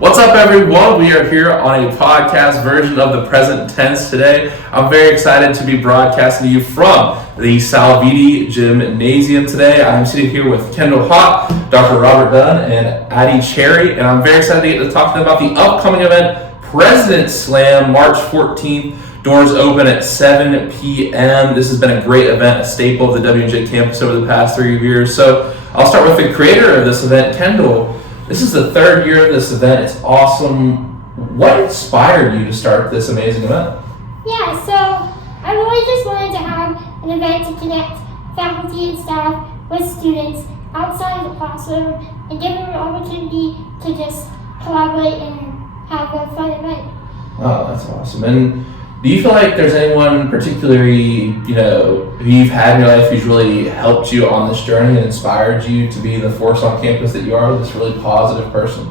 What's up, everyone? We are here on a podcast version of the present tense today. I'm very excited to be broadcasting to you from the Salviti Gymnasium today. I'm sitting here with Kendle Haught, Dr. Robert Dunn, and Addy, and I'm very excited to get to talk to them about the upcoming event, Presidents Slam, March 14th. Doors open at 7 p.m. This has been a great event, a staple of the W&J campus over the past 3 years. So I'll start with the creator of this event, Kendle. This is the third year of this event. It's awesome. What inspired you to start this amazing event? Yeah, so I really just wanted to have an event to connect faculty and staff with students outside of the classroom and give them an opportunity to just collaborate and have a fun event. Oh, that's awesome. And do you feel like there's anyone particularly, who you've had in your life who's really helped you on this journey and inspired you to be the force on campus that you are, this really positive person?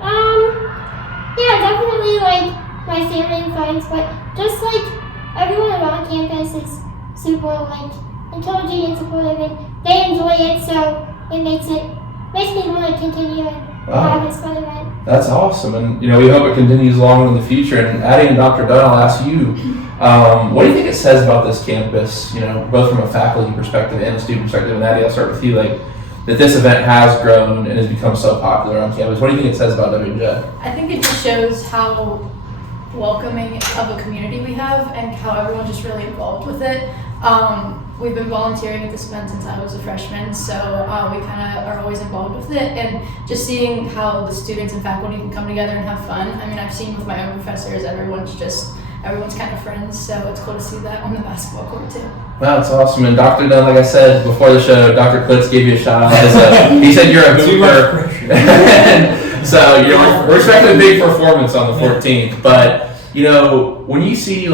Yeah, definitely like my family and friends, but just like everyone around campus is super like encouraging and supportive, and they enjoy it, so it makes me want to continue and have this fun event. That's awesome, and we hope it continues long in the future. And Addy and Dr. Dunn, I'll ask you, what do you think it says about this campus? Both from a faculty perspective and a student perspective. And Addy, I'll start with you. That this event has grown and has become so popular on campus. What do you think it says about W&J? I think it just shows how welcoming of a community we have and how everyone's just really involved with it. We've been volunteering at this event since I was a freshman, so we kind of are always involved with it, and just seeing how the students and faculty can come together and have fun. I mean, I've seen with my own professors, everyone's kind of friends, so it's cool to see that on the basketball court too. That's awesome. And Dr. Dunn, like I said before the show, Dr. Klitz gave you a shout out. He said you're a hooper. So we're expecting a big performance on the 14th, but when you see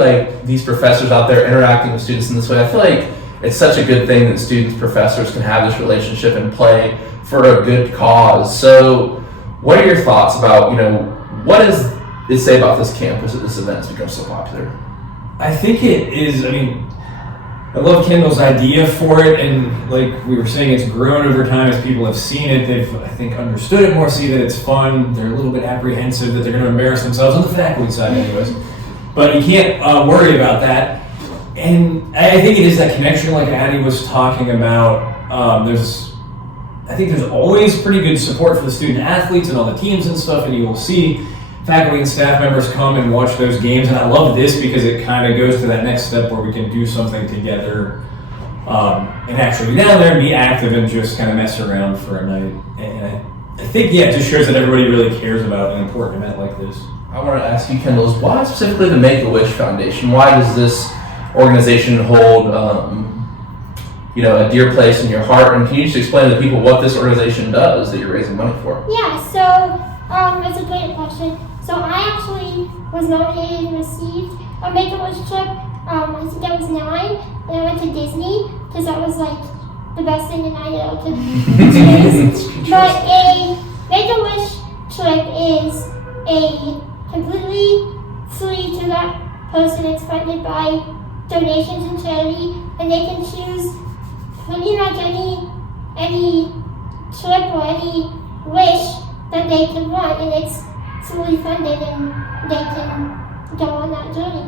these professors out there interacting with students in this way, I feel like it's such a good thing that students, professors can have this relationship and play for a good cause. So what are your thoughts about, what does it say about this campus that this event has become so popular? I think it is, I love Kendle's idea for it, and like we were saying, it's grown over time as people have seen it. They've, I think, understood it more, see that it's fun. They're a little bit apprehensive that they're going to embarrass themselves on the faculty side anyways. But you can't worry about that. And I think it is that connection like Addy was talking about. I think there's always pretty good support for the student athletes and all the teams and stuff, and you will see faculty and staff members come and watch those games. And I love this because it kind of goes to that next step where we can do something together and actually be down there and be active and just kind of mess around for a night. And I think, it just shows that everybody really cares about an important event like this. I want to ask you, Kendle, why specifically the Make-A-Wish Foundation? Why does this organization hold a dear place in your heart? And can you just explain to the people what this organization does that you're raising money for? Yeah, so that's a great question. So I actually was nominated and received a Make-A-Wish trip. I think I was 9, and I went to Disney because that was the best thing that I could choose. But a Make-A-Wish trip is a completely free to that person. It's funded by donations and charity, and they can choose pretty much any trip or any wish that they can want, and it's fully funded, and they can go on that journey.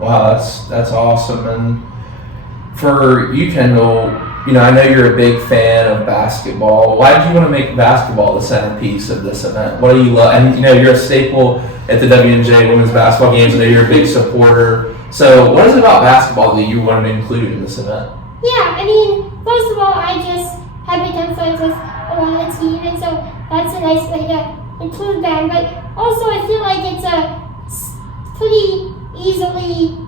Wow, that's awesome. And for you, Kendle, I know you're a big fan of basketball. Why did you want to make basketball the centerpiece of this event? What do you love? And you're a staple at the W&J women's basketball games. I know you're a big supporter. So what is it about basketball that you wanted to include in this event? Yeah, first of all, I just have become friends with a lot of the team, and so that's a nice way to include them. But also, I feel like it's a pretty easily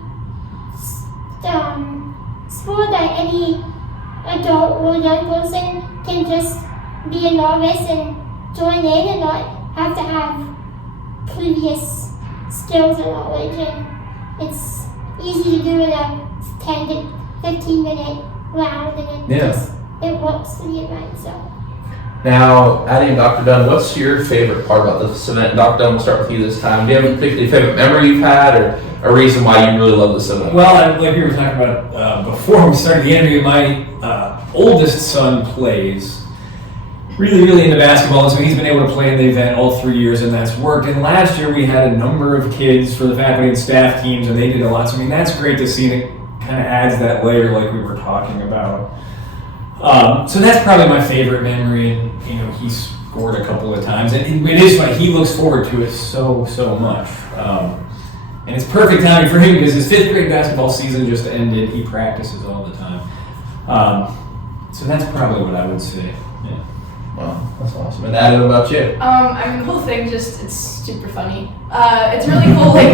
sport that any adult or young person can just be a novice and join in and not have to have previous skills or knowledge. And it's easy to do in a 10 to 15 minute round, and it works for the event. So. Now, Addy and Dr. Dunn, what's your favorite part about this event? Dr. Dunn, we'll start with you this time. Do you have a particularly favorite memory you've had, or a reason why you really love this event? Well, like we were talking about before we started the interview, my oldest son plays, really, really into basketball, and so he's been able to play in the event all 3 years, and that's worked. And last year we had a number of kids for the faculty and staff teams, and they did a lot. So I mean, that's great to see, and it kind of adds that layer like we were talking about. So that's probably my favorite memory, and he scored a couple of times, and it is funny. He looks forward to it so much. And it's perfect timing for him because his 5th grade basketball season just ended. He practices all the time. So that's probably what I would say. Yeah. Wow, that's awesome. And Addy, what about you? I mean, the whole thing it's super funny. It's really cool. Like,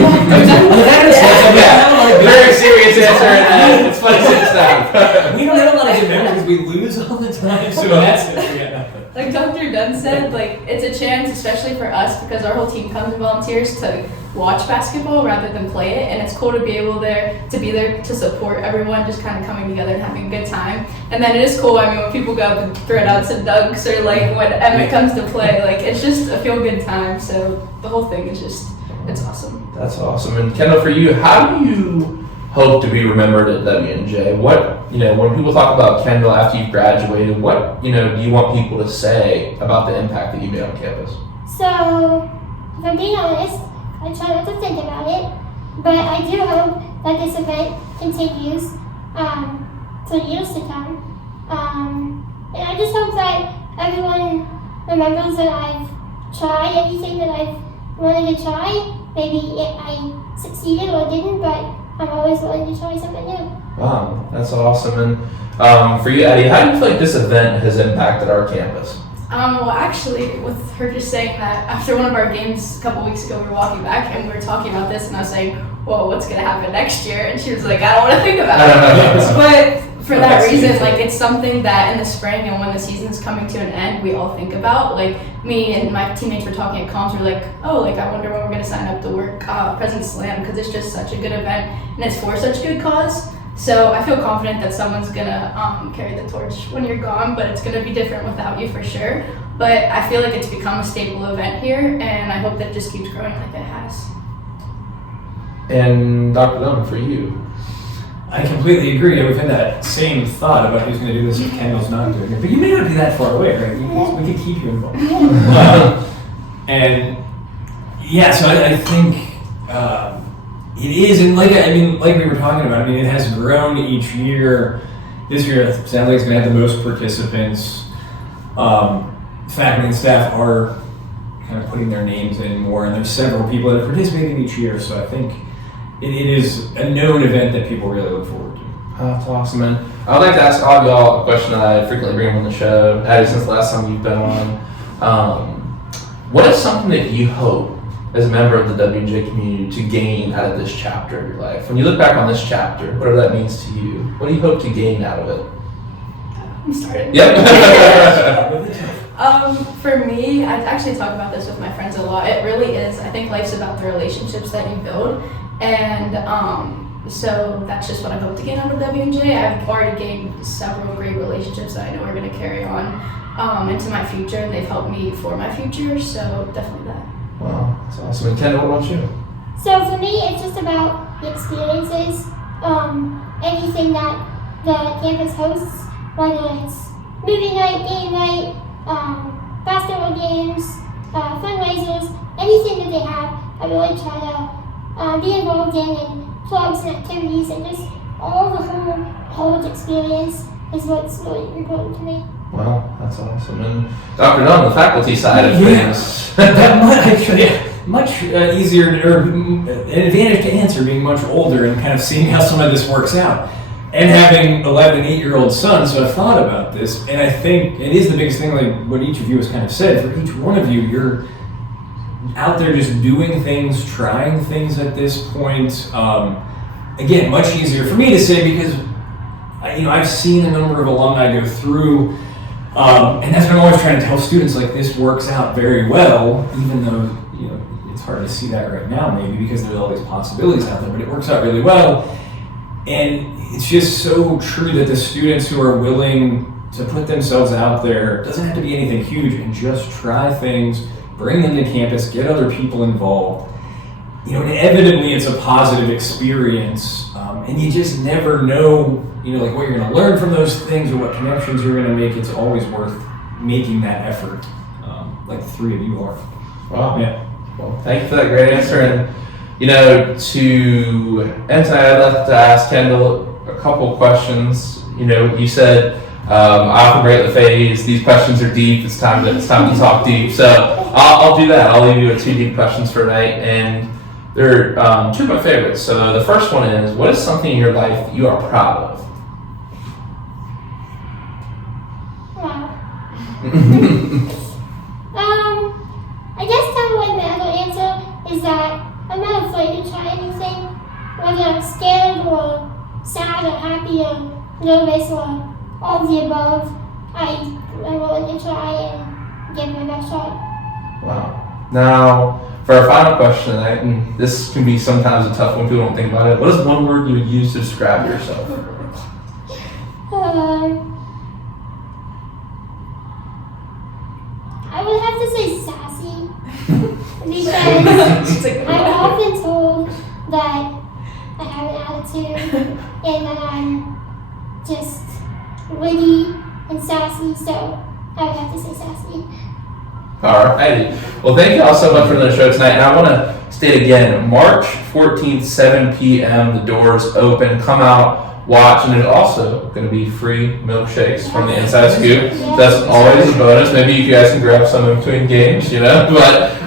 Very serious answer, and it's funny stuff. We don't have a lot of good memories. We lose all the time, so that's it. Like Dr. Dunn said, like it's a chance, especially for us, because our whole team comes and volunteers to watch basketball rather than play it, and it's cool to be able to be there to support everyone, just kind of coming together and having a good time. And then it is cool. I mean, when people go up and throw out some dunks, or like when Emmett comes to play, like it's just a feel good time. So the whole thing is it's awesome. That's awesome. And Kendle, for you, how do you hope to be remembered at W&J? What, when people talk about Kendle after you've graduated, what, do you want people to say about the impact that you made on campus? So, if I'm being honest, I try not to think about it, but I do hope that this event continues for years to come. And I just hope that everyone remembers that I've tried everything that I've wanted to try. Maybe I succeeded or didn't, but I'm always willing to try something new. Wow, that's awesome. And for you, Addy, how do you feel like this event has impacted our campus? Well, actually, with her just saying that, after one of our games a couple weeks ago, we were walking back and we were talking about this, and I was saying, well, what's going to happen next year? And she was like, I don't want to think about it. But for that reason, like, it's something that in the spring and when the season's coming to an end, we all think about. Like, me and my teammates were talking at comms, we were like, oh, like, I wonder when we're going to sign up to work Presidents Slam, because it's just such a good event and it's for such a good cause. So I feel confident that someone's gonna carry the torch when you're gone, but it's gonna be different without you for sure. But I feel like it's become a staple event here, and I hope that it just keeps growing like it has. And Dr. Dunn, for you? I completely agree. We've had that same thought about who's going to do this if Kendle's not doing it. But you may not be that far away, right? We could keep you involved. And yeah, so I think it is, and like we were talking about, it has grown each year. This year, it sounds like it's going to have the most participants. Faculty and staff are kind of putting their names in more, and there's several people that are participating each year, so I think it is a known event that people really look forward to. Oh, that's awesome, man. I'd like to ask all of y'all a question that I frequently bring on the show, Addy, since the last time you've been on. What is something that you hope, as a member of the W&J community, to gain out of this chapter of your life? When you look back on this chapter, whatever that means to you, what do you hope to gain out of it? I'm starting. Yep. For me, I actually talk about this with my friends a lot. It really is. I think life's about the relationships that you build, and so that's just what I hope to gain out of W&J. I've already gained several great relationships that I know are going to carry on into my future, and they've helped me for my future. So definitely that. Wow, that's awesome. And Kendle, what about you? So for me, it's just about the experiences, anything that the campus hosts, whether it's movie night, game night, basketball games, fundraisers, anything that they have, I really try to be involved in clubs and activities, and just all the whole college experience is what's really important to me. Wow, that's awesome. And Dr. Dunn, the faculty side of things. Much easier, or an advantage to answer, being much older and kind of seeing how some of this works out. And having 11 and 8-year-old sons, so I've thought about this, and I think it is the biggest thing, like what each of you has kind of said. For each one of you, you're out there just doing things, trying things at this point. Again, much easier for me to say because I've seen a number of alumni go through, and that's what I'm always trying to tell students, like this works out very well, even though it's hard to see that right now maybe because there's all these possibilities out there, but it works out really well. And it's just so true that the students who are willing to put themselves out there, it doesn't have to be anything huge, and just try things, bring them to campus, get other people involved. Inevitably it's a positive experience, and you just never know, like what you're going to learn from those things or what connections you're going to make. It's always worth making that effort, like the three of you are. Wow. Yeah. Well, thank you for that great answer. And, to end tonight, I'd like to ask Kendall a couple questions. You said, I often break the phase. These questions are deep. It's time to talk deep. So I'll do that. I'll leave you with two deep questions for tonight. And they're two of my favorites. So the first one is, what is something in your life that you are proud of? Wow. I guess kind of like my other answer is that I'm not afraid to try anything, whether I'm scared or sad or happy or nervous or all of the above. I'm willing to try and give my best shot. Wow. Now, for our final question tonight, and this can be sometimes a tough one, people don't think about it. What is one word you would use to describe yourself? I would have to say sassy because I'm often told that I have an attitude and that I'm just witty and sassy, so I would have to say sassy. All right. Well, thank you all so much for the show tonight. And I want to state again, March 14th, 7 p.m., the doors open. Come out, watch, and there's also going to be free milkshakes from the Inside Scoop. Yeah. That's always a bonus. Maybe you guys can grab some in between games, But,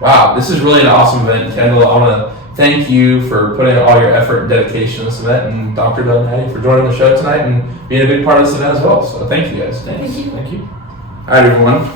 wow, this is really an awesome event. Kendall, I want to thank you for putting in all your effort and dedication in this event, and Dr. Dunn and Addy for joining the show tonight and being a big part of this event as well. So thank you guys. Thank you. Thank you. All right, everyone.